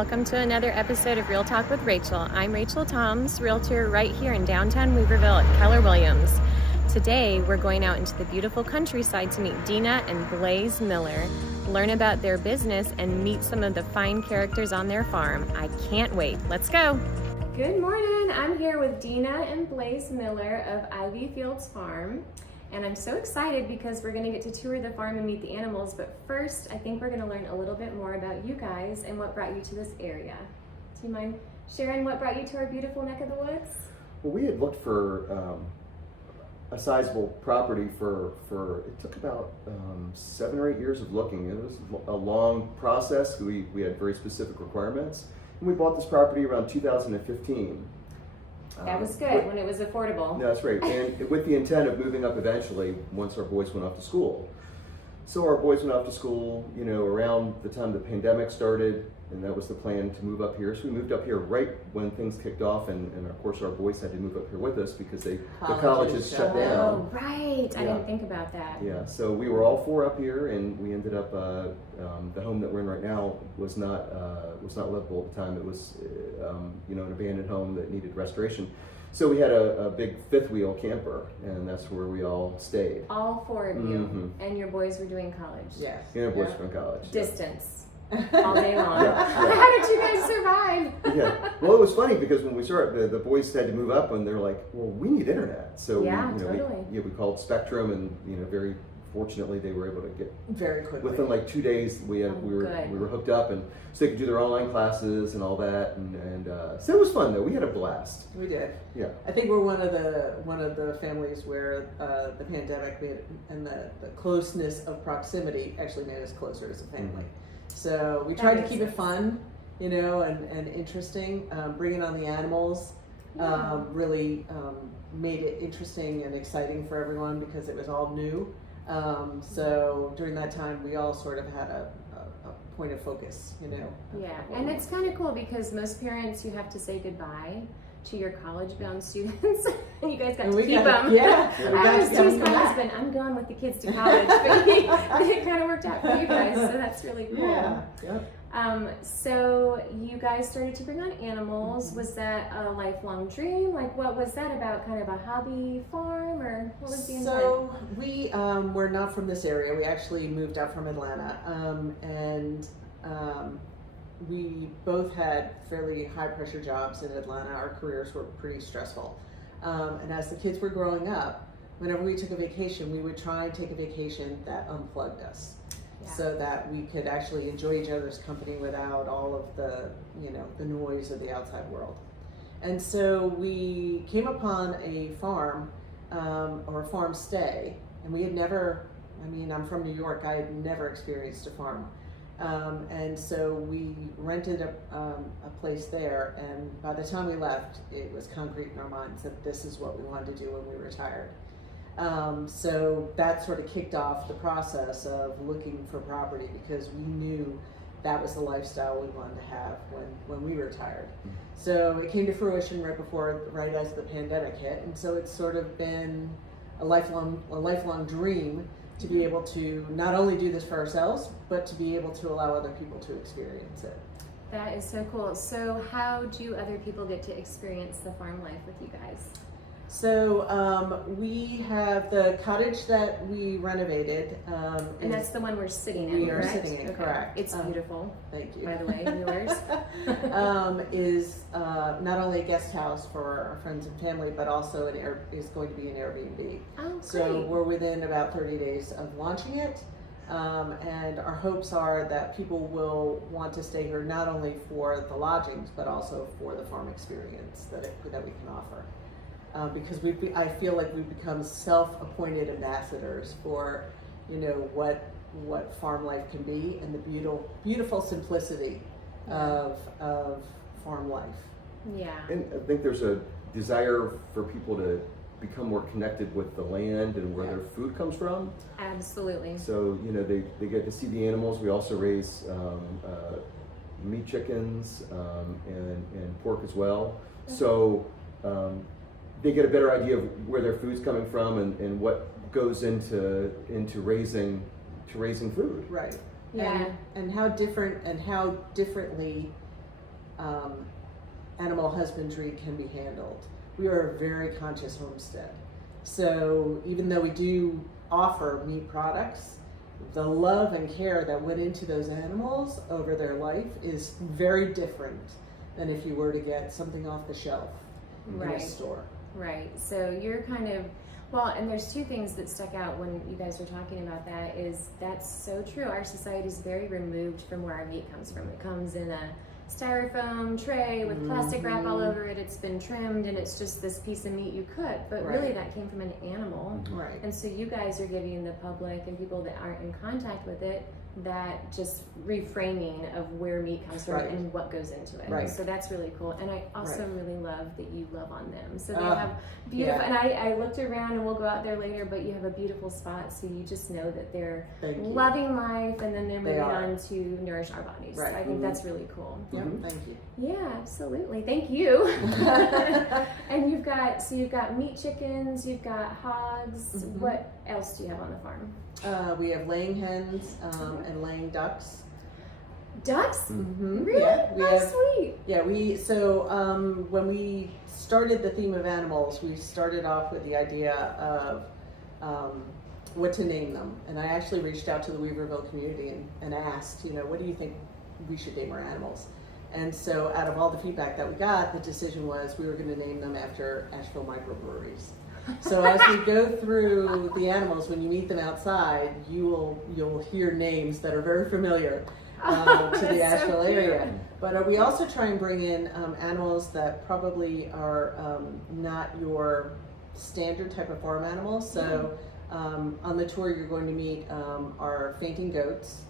welcome to another episode of Real Talk with Rachel. I'm Rachel Toms, realtor right here in downtown Weaverville at Keller Williams. Today, we're going out into the beautiful countryside to meet Dina and Blaze Miller, learn about their business, and meet some of the fine characters on their farm. I can't wait. Let's go. Good morning. I'm here with Dina and Blaze Miller of Ivy Fields Farm. And I'm so excited because we're going to get to tour the farm and meet the animals. But first, I think we're going to learn a little bit more about you guys and what brought you to this area. Do you mind sharing what brought you to our beautiful neck of the woods? Well, we had looked for a sizable property for it took about 7 or 8 years of looking. It was a long process. We had very specific requirements. And we bought this property around 2015. That was good, when it was affordable. That's right, and with the intent of moving up eventually once our boys went off to school. So our boys went off to school, around the time the pandemic started, and that was the plan to move up here. So we moved up here right when things kicked off, and of course our boys had to move up here with us because the colleges shut down. Oh, right, I didn't think about that. Yeah, so we were all 4 up here, and we ended up, the home that we're in right now was not livable at the time. It was, an abandoned home that needed restoration. So we had a big 5th wheel camper, and that's where we all stayed. All 4 of you, and your boys were doing college? Yes. Yeah, our boys were in college. Distance. All day long. Yeah. How did you guys survive? Yeah. Well, it was funny because when we started, the boys had to move up, and they're like, "Well, we need internet." So we called Spectrum, and very fortunately they were able to get very quickly. Within like 2 days, we were hooked up, and so they could do their online classes and all that, and so it was fun though. We had a blast. We did. Yeah. I think we're one of the families where the pandemic and the closeness of proximity actually made us closer as a family. Mm-hmm. So we tried to keep it fun, and interesting. Bringing on the animals really made it interesting and exciting for everyone because it was all new. So during that time, we all sort of had a point of focus, Yeah, and it's kind of cool because most parents, you have to say goodbye to your college-bound students, and you guys got to keep them. Yeah, I always tease my husband, I'm going with the kids to college, but it kind of worked out for you guys, so that's really cool. Yeah. Yep. So you guys started to bring on animals. Was that a lifelong dream? Like, what was that about? Kind of a hobby farm, or what was the intent? So we were not from this area. We actually moved out from Atlanta, and we both had fairly high pressure jobs in Atlanta. Our careers were pretty stressful. And as the kids were growing up, whenever we took a vacation, we would try and take a vacation that unplugged us. Yeah. So that we could actually enjoy each other's company without all of the noise of the outside world. And so we came upon a farm, or a farm stay, and we had never, I'm from New York, I had never experienced a farm. And so we rented a place there, and by the time we left, it was concrete in our minds that this is what we wanted to do when we retired. So that sort of kicked off the process of looking for property because we knew that was the lifestyle we wanted to have when we retired. So it came to fruition right as the pandemic hit, and so it's sort of been a lifelong dream to be able to not only do this for ourselves, but to be able to allow other people to experience it. That is so cool. So how do other people get to experience the farm life with you guys? So we have the cottage that we renovated. And that's the one we're sitting in, We are sitting in, correct. It's beautiful. Thank you. By the way, yours. Is not only a guest house for our friends and family, but also is going to be an Airbnb. Oh, great. So we're within about 30 days of launching it. And our hopes are that people will want to stay here not only for the lodgings, but also for the farm experience that we can offer. Because I feel like we've become self-appointed ambassadors for, what farm life can be and the beautiful simplicity of farm life. Yeah. And I think there's a desire for people to become more connected with the land and where their food comes from. Absolutely. So, they get to see the animals. We also raise meat chickens and pork as well. Okay. So they get a better idea of where their food's coming from and what goes into raising food. Right. Yeah. And how differently animal husbandry can be handled. We are a very conscious homestead. So even though we do offer meat products, the love and care that went into those animals over their life is very different than if you were to get something off the shelf in a store. Right. So you're kind of, well, and there's two things that stuck out when you guys were talking about that is that's so true. Our society is very removed from where our meat comes from. It comes in a styrofoam tray with plastic wrap all over it. It's been trimmed and it's just this piece of meat you cook, but really that came from an animal. Right. And so you guys are giving the public and people that aren't in contact with it that just reframing of where meat comes from and what goes into it. Right. So that's really cool. And I also really love that you love on them. So they Oh, have beautiful, and I looked around and we'll go out there later, but you have a beautiful spot. So you just know that they're loving life and then they're moving on to nourish our bodies. Right. So I think that's really cool. Yep. Thank you. Yeah, absolutely. Thank you. And you've got meat chickens, you've got hogs. What else do you have on the farm? We have laying hens and laying ducks. Ducks? Really? Yeah, Sweet. Yeah, when we started the theme of animals, we started off with the idea of what to name them. And I actually reached out to the Weaverville community and asked, what do you think we should name our animals? And so out of all the feedback that we got, the decision was we were going to name them after Asheville microbreweries. So as we go through the animals, when you meet them outside, you'll hear names that are very familiar to the Asheville area. But we also try and bring in animals that probably are not your standard type of farm animals. So on the tour, you're going to meet our fainting goats.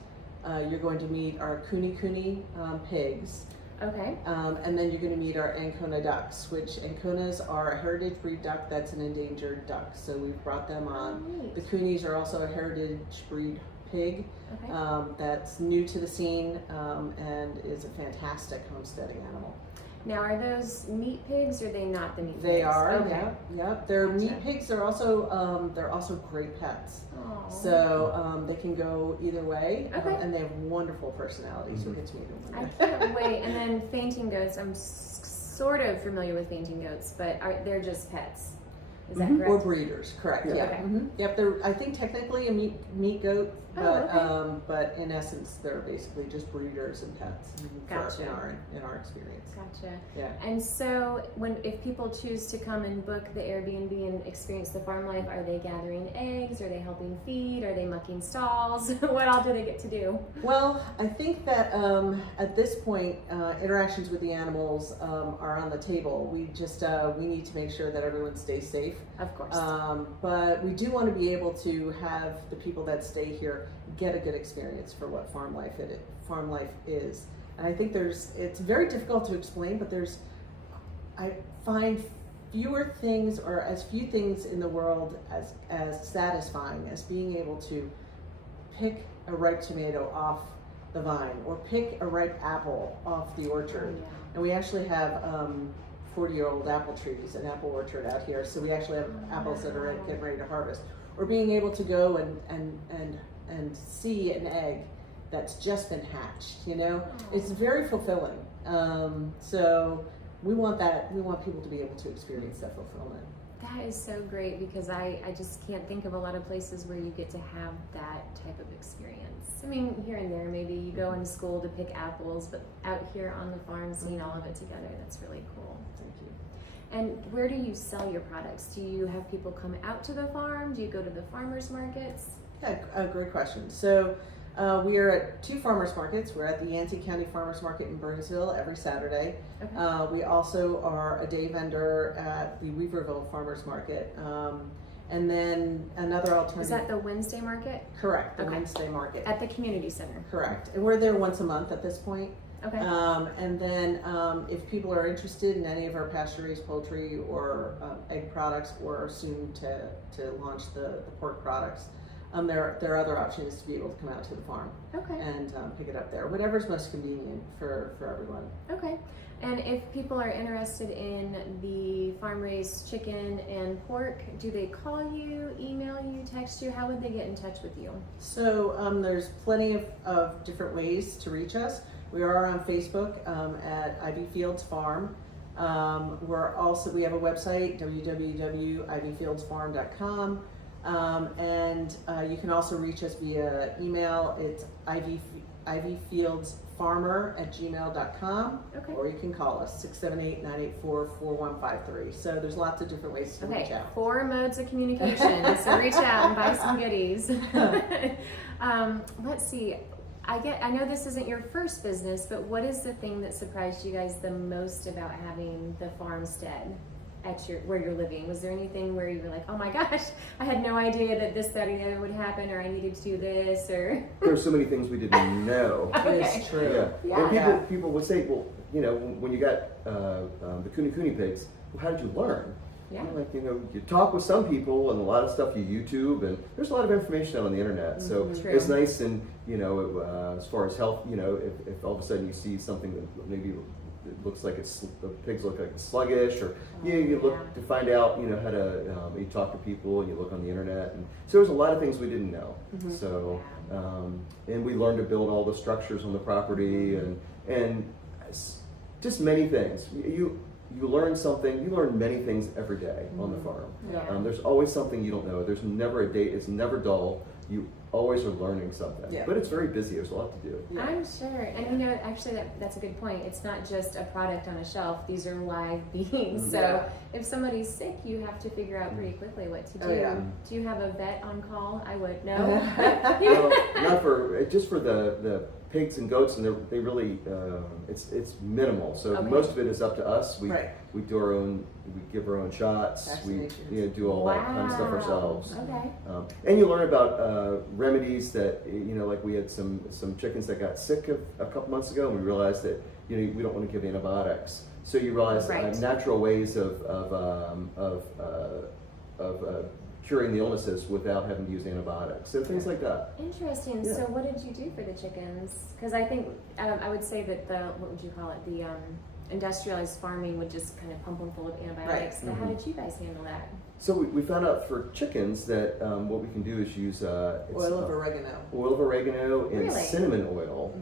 You're going to meet our kuni pigs. Okay. And then you're going to meet our Ancona ducks, which Anconas are a heritage breed duck that's an endangered duck. So we've brought them on. The Kunis are also a heritage breed pig that's new to the scene and is a fantastic homesteading animal. Now, are those meat pigs or are they not the meat pigs? They are, okay. Yep. They're meat pigs. They're also great pets. Aww. So they can go either way, Okay. and they have wonderful personalities. We'll get to meet them one day. I can't wait. And then fainting goats, I'm sort of familiar with fainting goats, but they're just pets. Is that correct? Or breeders, correct? Yeah. Okay. Yep. They're, I think, technically a meat goat, but but in essence, they're basically just breeders and pets. Gotcha. In our experience. Gotcha. Yeah. And so, if people choose to come and book the Airbnb and experience the farm life, are they gathering eggs? Are they helping feed? Are they mucking stalls? What all do they get to do? Well, I think that at this point, interactions with the animals are on the table. We just we need to make sure that everyone stays safe. Of course. But we do want to be able to have the people that stay here get a good experience for what farm life is. And I think it's very difficult to explain, but I find fewer things or as few things in the world as satisfying as being able to pick a ripe tomato off the vine or pick a ripe apple off the orchard. Yeah. And we actually have 40-year-old apple trees, an apple orchard out here. So we actually have apples that are getting ready to harvest. Or being able to go and see an egg that's just been hatched, It's very fulfilling. So we want people to be able to experience that fulfillment. That is so great because I just can't think of a lot of places where you get to have that type of experience. I mean, here and there, maybe you go into school to pick apples, but out here on the farm, seeing all of it together, that's really cool. Thank you. And where do you sell your products? Do you have people come out to the farm? Do you go to the farmers markets? Yeah, great question. So we are at 2 farmers markets. We're at the Yancey County Farmers Market in Burnsville every Saturday. Okay. We also are a day vendor at the Weaverville Farmers Market. And then another alternative. Is that the Wednesday market? Correct, the Wednesday market. At the community center? Correct. And we're there once a month at this point. Okay. And then if people are interested in any of our pasture-raised poultry or egg products, or soon to launch the pork products, there are other options to be able to come out to the farm and pick it up there. Whatever's most convenient for everyone. Okay. And if people are interested in the farm-raised chicken and pork, do they call you, email you, text you? How would they get in touch with you? So there's plenty of different ways to reach us. We are on Facebook at Ivy Fields Farm. We have a website, www.ivyfieldsfarm.com. And you can also reach us via email. It's ivyfieldsfarmer@gmail.com. Okay. Or you can call us, 678-984-4153. So there's lots of different ways to reach out. 4 modes of communication. So reach out and buy some goodies. Let's see. I know this isn't your first business, but what is the thing that surprised you guys the most about having the farmstead at where you're living? Was there anything where you were like, oh my gosh, I had no idea that this, that, and the other would happen, or I needed to do this, or? There's so many things we didn't know. Okay. It's true. Yeah. And people would say, well, when you got the Kuni pigs, well, how did you learn? Yeah. You talk with some people, and a lot of stuff you YouTube, and there's a lot of information out on the internet. So True. it's nice, and as far as health, if all of a sudden you see something that maybe it looks like the pigs look like sluggish, or you look to find out, how to you talk to people, and you look on the internet, and so there's a lot of things we didn't know. So and we learned to build all the structures on the property, and just many things. You learn something. You learn many things every day on the farm. There's always something you don't know. There's never a day. It's never dull. You always are learning something. But it's very busy. There's a lot to do. I'm sure. And actually that's a good point. It's not just a product on a shelf. These are live beings. So if somebody's sick, you have to figure out pretty quickly what to do. Do you have a vet on call? I would know. Not just for the pigs and goats, and they really it's minimal. So most of it is up to us. We do our own. We give our own shots. We do all that kind of stuff ourselves. Okay. And you learn about remedies that like we had some chickens that got sick a couple months ago, and we realized that we don't want to give antibiotics. So you realize natural ways of curing the illnesses without having to use antibiotics. So things like that. Interesting. So what did you do for the chickens? Because I think I would say that what would you call it? The industrialized farming would just kind of pump them full of antibiotics. So how did you guys handle that? So we found out for chickens that what we can do is use oil of oregano. Oil of oregano and cinnamon oil,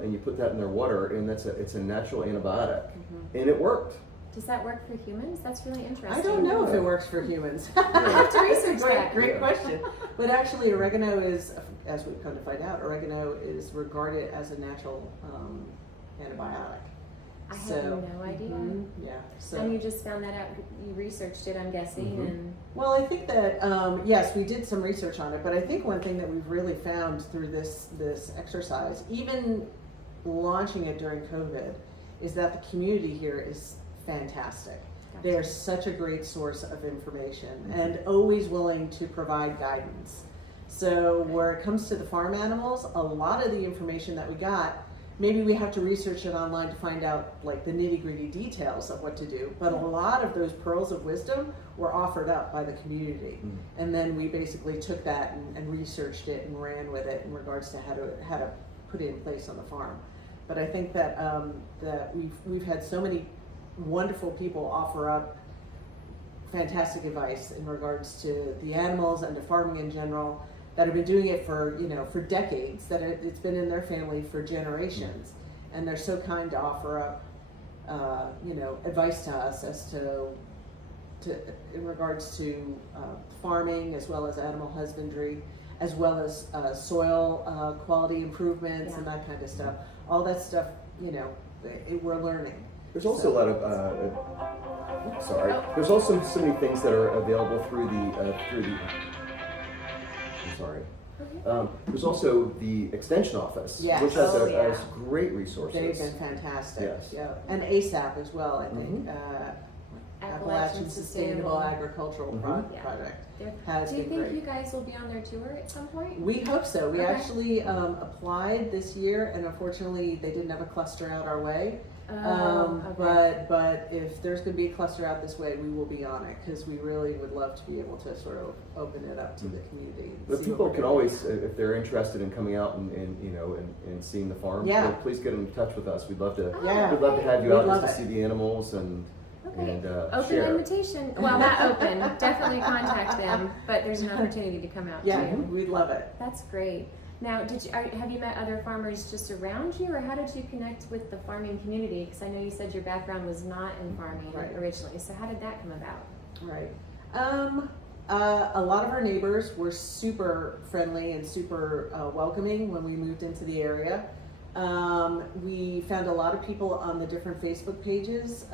and you put that in their water, and it's a natural antibiotic, and it worked. Does that work for humans? That's really interesting. I don't know if it works for humans. I have to research that. Great question. But actually, oregano is, as we've come to find out, oregano is regarded as a natural antibiotic. I had no idea. So. And you just found that out. You researched it, I'm guessing. And well, I think that yes, we did some research on it. But I think one thing that we've really found through this exercise, even launching it during COVID, is that the community here is fantastic. They are such a great source of information and always willing to provide guidance. So where it comes to the farm animals, a lot of the information that we got, maybe we have to research it online to find out like the nitty-gritty details of what to do, but a lot of those pearls of wisdom were offered up by the community. And then we basically took that and researched it and ran with it in regards to how to put it in place on the farm. But I think that that we've had so many wonderful people offer up fantastic advice in regards to the animals and to farming in general, that have been doing it for decades, that it's been in their family for generations, and they're so kind to offer up advice to us as to in regards to farming, as well as animal husbandry, as well as soil quality improvements and that kind of stuff. All that stuff, we're learning. There's also a lot of There's also so many things that are available through the there's also the extension office, which has great resources. They've been fantastic. Yes. Yeah. And ASAP as well, I think. Appalachian Sustainable Agricultural Project. Do you think you guys will be on their tour at some point? We hope so. We actually applied this year, and unfortunately they didn't have a cluster out our way. But if there's going to be a cluster out this way, we will be on it, because we really would love to be able to sort of open it up to the community. But people can always, if they're interested in coming out and seeing the farm, please get in touch with us. We'd love to. We'd love to have you out just to see the animals, and Okay. and Open share. invitation. Well, not open. Definitely contact them, but there's an opportunity to come out Yeah, too. we'd love it. That's great. Now, have you met other farmers just around you, or how did you connect with the farming community? Because I know you said your background was not in farming originally. So how did that come about? Right. A lot of our neighbors were super friendly and super welcoming when we moved into the area. We found a lot of people on the different Facebook pages.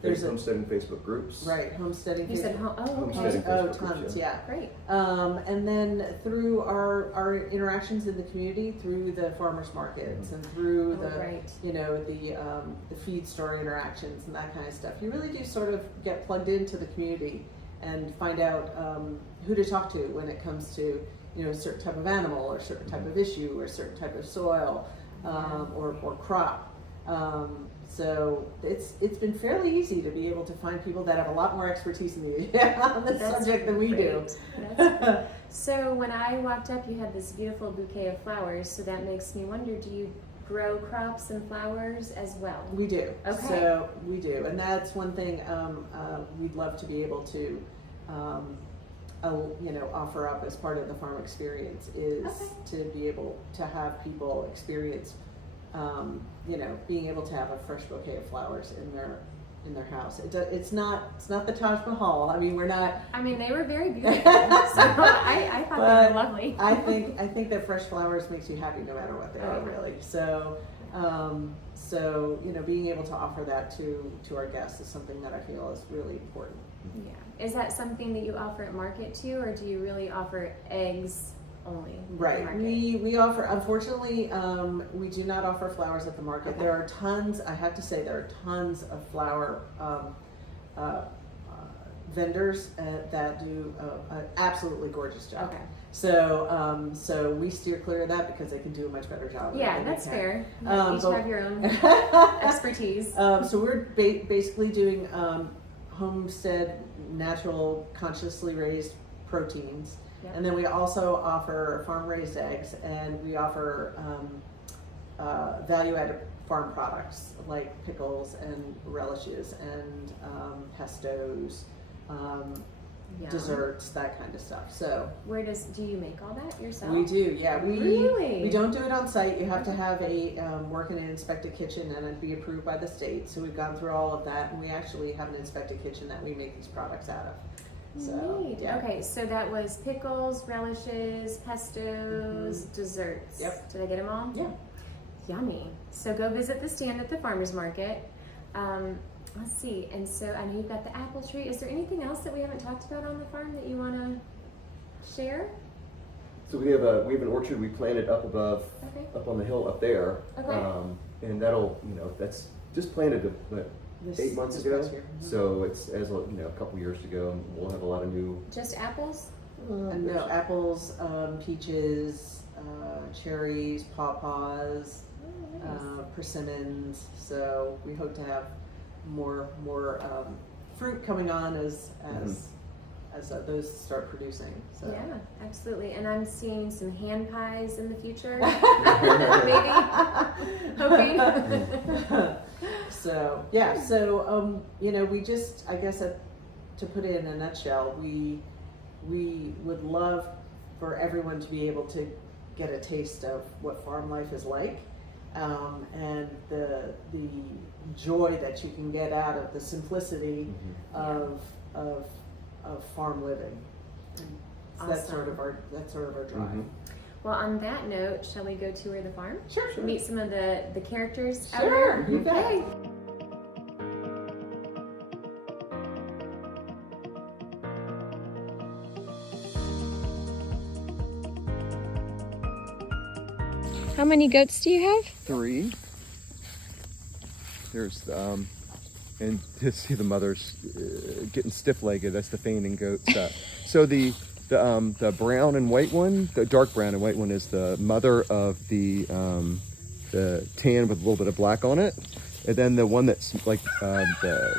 There's homesteading Facebook groups. Right, homesteading. You said Homesteading Oh, Facebook tons, groups, yeah. Great. And then through our interactions in the community, through the farmers markets and through the feed store interactions and that kind of stuff, you really do sort of get plugged into the community and find out who to talk to when it comes to a certain type of animal or a certain type of issue or a certain type of soil or crop. So it's been fairly easy to be able to find people that have a lot more expertise in on this subject than we do. That's so when I walked up, you had this beautiful bouquet of flowers. So that makes me wonder: do you grow crops and flowers as well? We do. Okay. So we do, and that's one thing we'd love to be able to. Offer up as part of the farm experience is to be able to have people experience, being able to have a fresh bouquet of flowers in their house. It's not the Taj Mahal. I mean, we're not. I mean, they were very beautiful. So I thought they were lovely. I think that fresh flowers makes you happy no matter what they are, really. So, being able to offer that to our guests is something that I feel is really important. Yeah. Is that something that you offer at market too, or do you really offer eggs only? Right. We offer, unfortunately, we do not offer flowers at the market. Okay. There are tons, I have to say, there are tons of flower vendors that do an absolutely gorgeous job. Okay. So we steer clear of that because they can do a much better job. Yeah, that's fair. You each have your own expertise. So we're basically doing homestead, natural, consciously raised proteins. Yep. And then we also offer farm-raised eggs, and we offer value-added farm products like pickles and relishes and pestos, desserts, that kind of stuff. So do you make all that yourself? we do, yeah. Really? We don't do it on site. You have to have a work in an inspected kitchen and it'd be approved by the state. So we've gone through all of that, and we actually have an inspected kitchen that we make these products out of. So, neat. yeah. Okay, so that was pickles, relishes, pestos, desserts. Yep. Did I get them all? Yeah. Yummy. So go visit the stand at the farmer's market. Let's see. And so I know you've got the apple tree. Is there anything else that we haven't talked about on the farm that you want to share? So we have an orchard we planted up above, up on the hill up there. Okay. And that'll, that's just planted 8 months ago. So it's a couple years to go, and we'll have a lot of new. Just apples? No, apples, peaches, cherries, pawpaws, persimmons. So we hope to have more fruit coming on as those start producing. So. Yeah, absolutely. And I'm seeing some hand pies in the future. Maybe. Hoping. So, yeah. So, we just, I guess, to put it in a nutshell, we would love for everyone to be able to get a taste of what farm life is like, and the joy that you can get out of the simplicity of farm living. So awesome. that's sort of our drive. Well, on that note, shall we go tour the farm? Sure. Meet some of the characters out Sure. there? You bet. Okay. How many goats do you have? 3. There's and to see the mothers getting stiff-legged. That's the fainting goats. So the brown and white one, the dark brown and white one, is the mother of the tan with a little bit of black on it, and then the one that's like the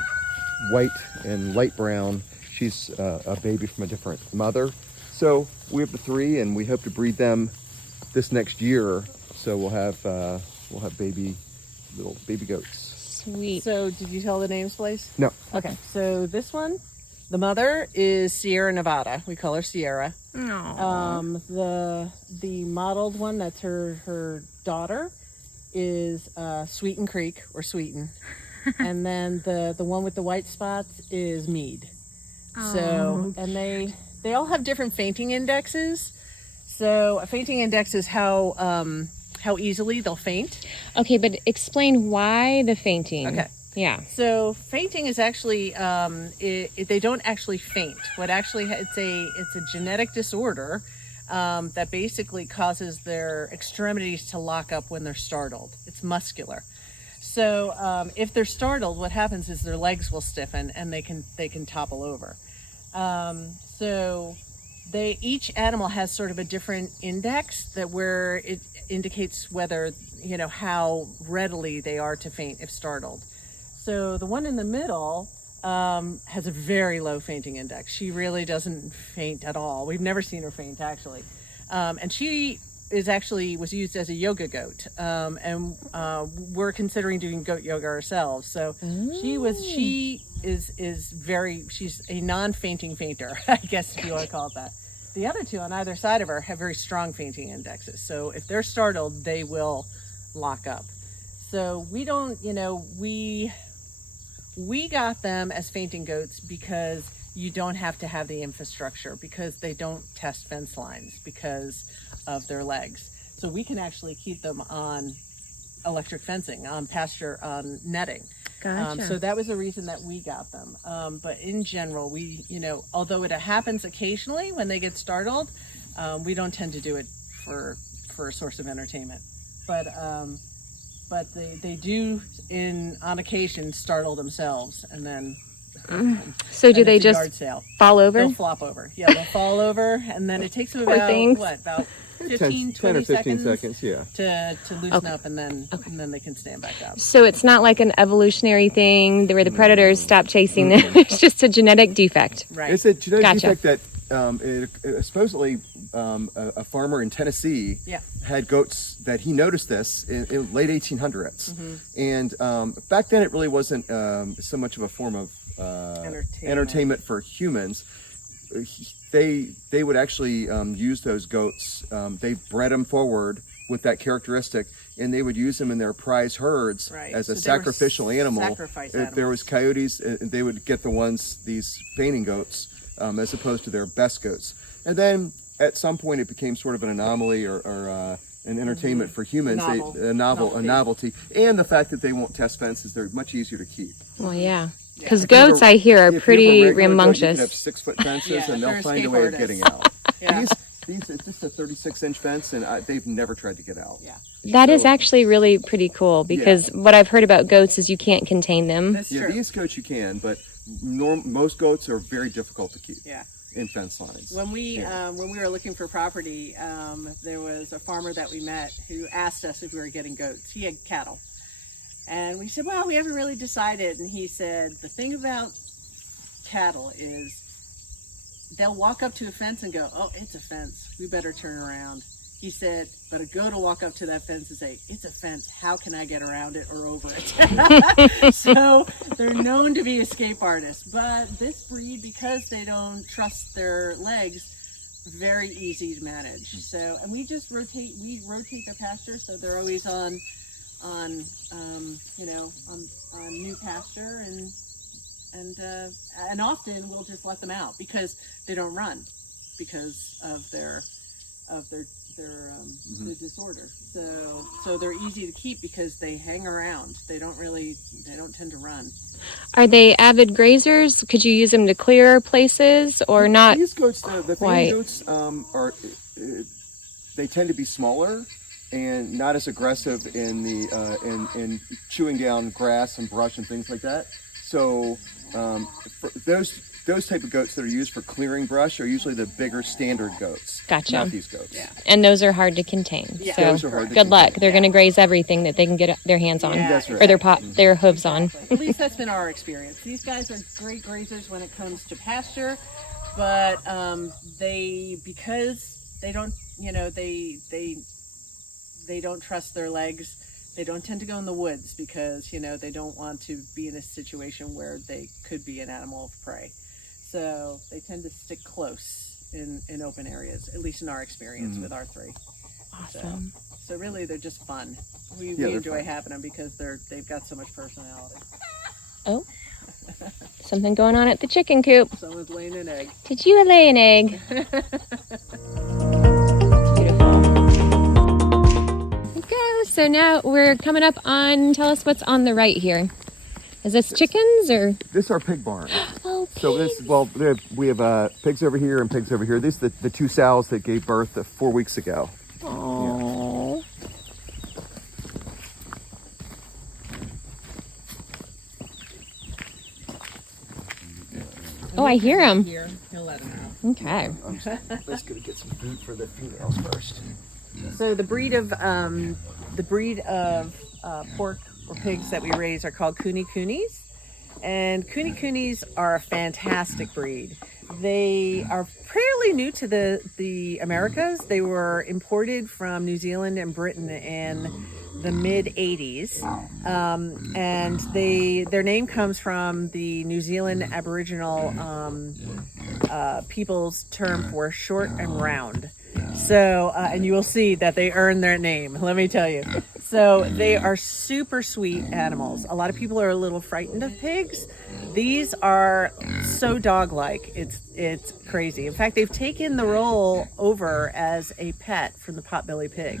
white and light brown, she's a baby from a different mother. So we have the 3, and we hope to breed them this next year. So we'll have little baby goats. Sweet. So did you tell the names, Blaze? No. Okay, so this one, the mother is Sierra Nevada. We call her Sierra. The mottled one, that's her daughter, is Sweeten Creek or Sweeten. And then the one with the white spots is Mead. So, and they all have different fainting indexes. So a fainting index is how easily they'll faint. Okay, but explain why the fainting. Okay. Yeah. So fainting is actually they don't actually faint. What actually it's a genetic disorder that basically causes their extremities to lock up when they're startled. It's muscular. So if they're startled, what happens is their legs will stiffen and they can topple over. So each animal has sort of a different index that where it indicates whether, how readily they are to faint if startled. So the one in the middle has a very low fainting index. She really doesn't faint at all. We've never seen her faint, actually. And she was used as a yoga goat. And we're considering doing goat yoga ourselves. So she's a non-fainting fainter, I guess if you want to call it that. The other two on either side of her have very strong fainting indexes. So if they're startled, they will lock up. So we don't, we got them as fainting goats because you don't have to have the infrastructure, because they don't test fence lines because of their legs. So we can actually keep them on electric fencing, on pasture, on netting. Gotcha. So that was the reason that we got them. But in general, although it happens occasionally when they get startled, we don't tend to do it for a source of entertainment. But they do on occasion startle themselves, and then so do they just fall over? They'll flop over. Yeah, they'll fall over, and then it takes them about 15, 10 or 15 seconds, to loosen up, and then they can stand back up. So it's not like an evolutionary thing where the predators stop chasing them. It's just a genetic defect. Right. It's a genetic defect that supposedly a farmer in Tennessee had goats that he noticed this in late 1800s. And back then it really wasn't so much of a form of entertainment for humans. They would actually use those goats. They bred them forward with that characteristic, and they would use them in their prize herds as a sacrificial animal. If there was coyotes, they would get these fainting goats as opposed to their best goats. And then at some point it became sort of an anomaly or an entertainment for humans, a novelty. And the fact that they won't test fences, they're much easier to keep. Well, yeah. Because goats, I hear, are pretty rambunctious. You can have 6-foot fences, and they'll find a way of getting out. These it's just a 36-inch fence, and they've never tried to get out. That is actually really pretty cool, because what I've heard about goats is you can't contain them. That's true. These goats you can, but most goats are very difficult to keep. In fence lines. When we were looking for property, there was a farmer that we met who asked us if we were getting goats. He had cattle. And we said, well, we haven't really decided. And he said, the thing about cattle is they'll walk up to a fence and go, oh, it's a fence. We better turn around. He said, but a goat will walk up to that fence and say, it's a fence. How can I get around it or over it? So they're known to be escape artists. But this breed, because they don't trust their legs, very easy to manage. So, and we just rotate the pasture, so they're always on new pasture, and often we'll just let them out because they don't run because of their the disorder. So they're easy to keep because they hang around. They don't tend to run. Are they avid grazers? Could you use them to clear places or not? These goats, the fainting goats, they tend to be smaller and not as aggressive in chewing down grass and brush and things like that. So for those type of goats that are used for clearing brush are usually the bigger standard goats. Gotcha. Not these goats. And those are hard to contain. Yeah. So those are hard to good luck. contain. They're going to graze everything that they can get their hands on, That's right. or their hooves on. At least that's been our experience. These guys are great grazers when it comes to pasture, but because they don't, they don't trust their legs. They don't tend to go in the woods because, you know, they don't want to be in a situation where they could be an animal of prey. So they tend to stick close in open areas, at least in our experience with our three. Awesome. So really, they're just fun. We enjoy having them because they've got so much personality. Oh, something going on at the chicken coop. Someone's laying an egg. Did you lay an egg? Beautiful. Okay, so now we're coming up on, tell us what's on the right here. Is this chickens or? This is our pig barn. Oh, pigs. So we have pigs over here and pigs over here. These are the two sows that gave birth 4 weeks ago. Oh. Oh, I hear him. Here, he'll let them out. Okay. Let's go get some food for the females first. So the breed of pork or pigs that we raise are called Cooney-Coonies. And Cooney-Coonies are a fantastic breed. They are fairly new to the Americas. They were imported from New Zealand and Britain in the mid-80s. And their name comes from the New Zealand Aboriginal people's term for short and round. So, and you will see that they earn their name, let me tell you. So they are super sweet animals. A lot of people are a little frightened of pigs. These are so dog-like, it's crazy. In fact, they've taken the role over as a pet from the potbelly pig.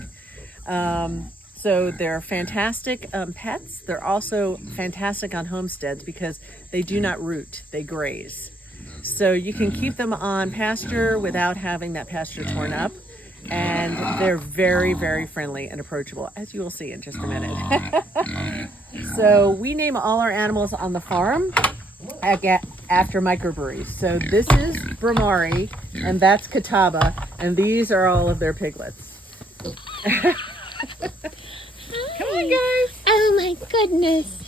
So they're fantastic pets. They're also fantastic on homesteads because they do not root, they graze. So you can keep them on pasture without having that pasture torn up. And they're very, very friendly and approachable, as you will see in just a minute. So we name all our animals on the farm after microbreweries. So this is Bramari, and that's Catawba, and these are all of their piglets. Come on, guys. Oh my goodness.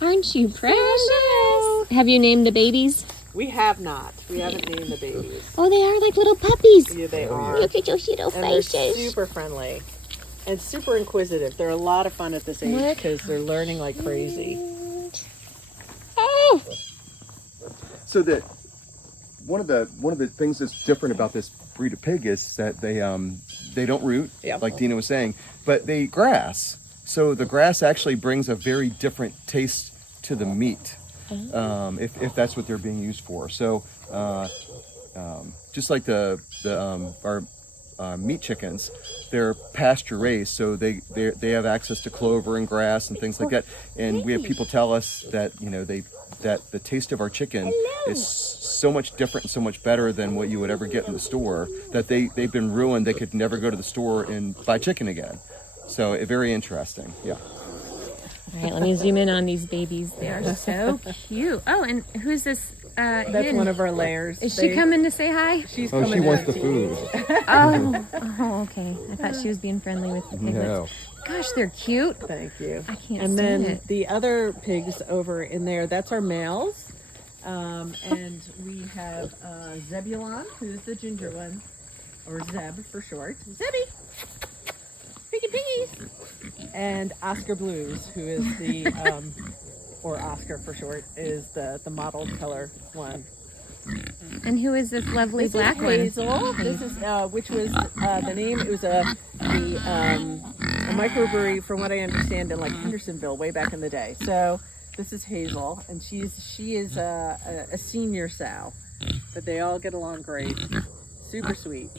Aren't you precious? Have you named the babies? We have not. We haven't named the babies. Oh, they are like little puppies. Yeah, they are. Look at those little And they're faces. super friendly and super inquisitive. They're a lot of fun at this age because they're learning like crazy. Oh. So that one of the things that's different about this breed of pig is that they don't root, like Dina was saying, but they grass. So the grass actually brings a very different taste to the meat. If that's what they're being used for. So just like our meat chickens, they're pasture raised, so they have access to clover and grass and things like that. And we have people tell us that that the taste of our chicken is so much different and so much better than what you would ever get in the store, that they've been ruined. They could never go to the store and buy chicken again. So very interesting. Yeah. All right, let me zoom in on these babies. They are so cute. Oh, and who's this? That's one of our layers. Is she coming to say hi? She's coming. She wants the food. Oh, okay. I thought she was being friendly with the piglets. No. Gosh, they're cute. Thank you. I can't And see then it. the other pigs over in there, that's our males. And we have Zebulon, who's the ginger one, or Zeb for short. Zebby! Piggy piggies! And Oscar Blues, who is the, or Oscar for short, is the mottled color one. And who is this lovely This black is one? Hazel. This is which was the name. It was a microbrewery, from what I understand, in like Hendersonville way back in the day. So this is Hazel, and she is a senior sow, but they all get along great. Super sweet.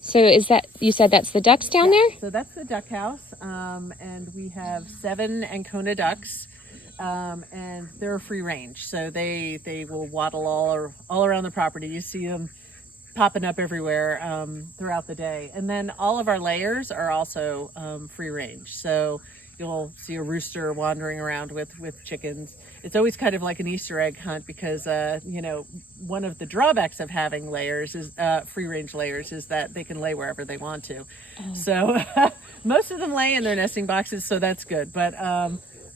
So is that, you said that's the ducks down there? So that's the duck house, and we have 7 Ancona ducks, and they're free range. So they will waddle all around the property. You see them popping up everywhere throughout the day. And then all of our layers are also free range. So you'll see a rooster wandering around with chickens. It's always kind of like an Easter egg hunt because, one of the drawbacks of having layers is free range layers is that they can lay wherever they want to. So most of them lay in their nesting boxes, so that's good. But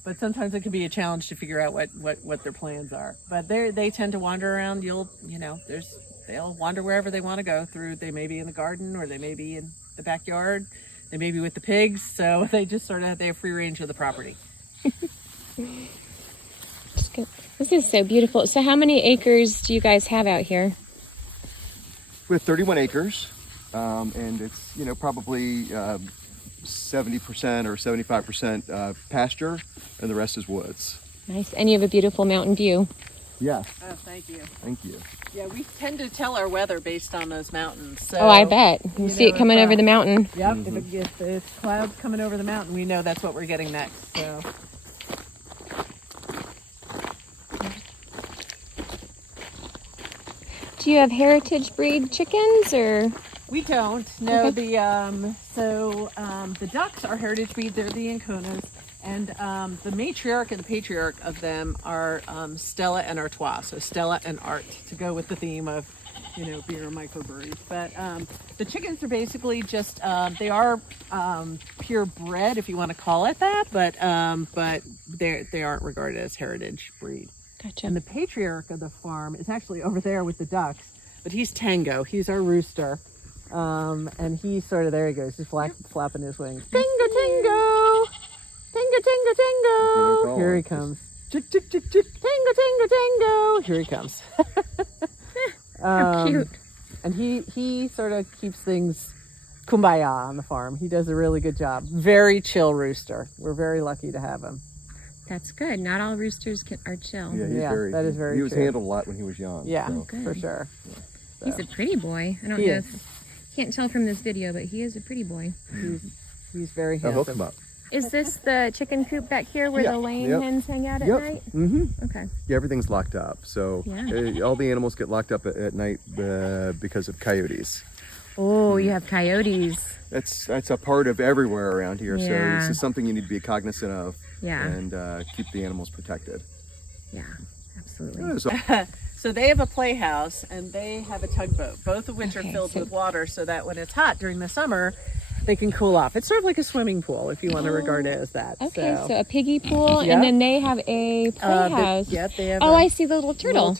but sometimes it can be a challenge to figure out what their plans are. But they tend to wander around. They'll wander wherever they want to go through. They may be in the garden, or they may be in the backyard. They may be with the pigs. So they just they have free range of the property. This is so beautiful. So how many acres do you guys have out here? We have 31 acres, and it's probably 70% or 75% pasture, and the rest is woods. Nice. And you have a beautiful mountain view. Yeah. Oh, thank you. Thank you. Yeah, we tend to tell our weather based on those mountains. So, Oh, I bet. You see it coming over the mountain. Yep. If it's clouds coming over the mountain, we know that's what we're getting next. So. Do you have heritage breed chickens or? We don't. No, Okay. The ducks are heritage breed. They're the Anconas, and the matriarch and the patriarch of them are Stella and Artois. So Stella and Art, to go with the theme of, beer and microbreweries. But the chickens are basically just they are purebred, if you want to call it that, but they aren't regarded as heritage breed. Gotcha. And the patriarch of the farm is actually over there with the ducks, but he's Tango. He's our rooster. And he's there he goes, just flapping his wings. Tingo, tingo! Tingo, tingo, tingo! Here he comes. Chick, chick, chick, chick. Tingo, tingo, tingo! Here he comes. How cute. And he sort of keeps things kumbaya on the farm. He does a really good job. Very chill rooster. We're very lucky to have him. That's good. Not all roosters are chill. Yeah, that is very He was true. handled a lot when he was young. Yeah, so. Good. for sure. He's a pretty boy. I don't He know is. can't tell from this video, but he is a pretty boy. He's very Oh, he'll handsome. come up. Is this the chicken coop back here where Yeah. the laying Yep. hens hang out at Yep. night? Mm-hmm. Okay. Yeah, everything's locked up. So Yeah. all the animals get locked up at night because of coyotes. Oh, you have coyotes. That's a part of everywhere around here. So Yeah. this is something you need to be cognizant of. Yeah. And keep the animals protected. Yeah, absolutely. Yeah, so So they have a playhouse and they have a tugboat, both of which Okay, are filled so- with water so that when it's hot during the summer, they can cool off. It's sort of like a swimming pool, if you want to regard it as that. Okay, so a piggy pool, Yeah. and then they have a playhouse. They have Oh, I see the little turtle.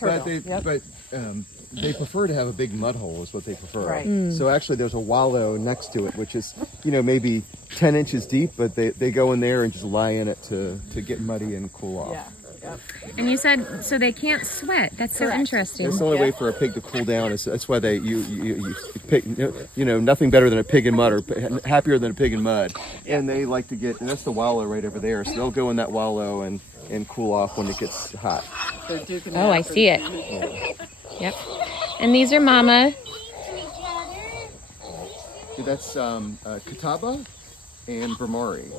they prefer to have a big mud hole is what they prefer. Right. So actually there's a wallow next to it, which is, maybe 10 inches deep, but they go in there and just lie in it to get muddy and cool off. Yeah. Yep. And you said, so they can't sweat. That's so Correct. interesting. It's the only way for a pig to cool down. That's why you pick, nothing better than a pig in mud, or happier than a pig in mud. And they like to and that's the wallow right over there. So they'll go in that wallow and cool off when it gets hot. They're duking it Oh, out I for see it. Yep. And these are mama. So that's Catawba and Vermari.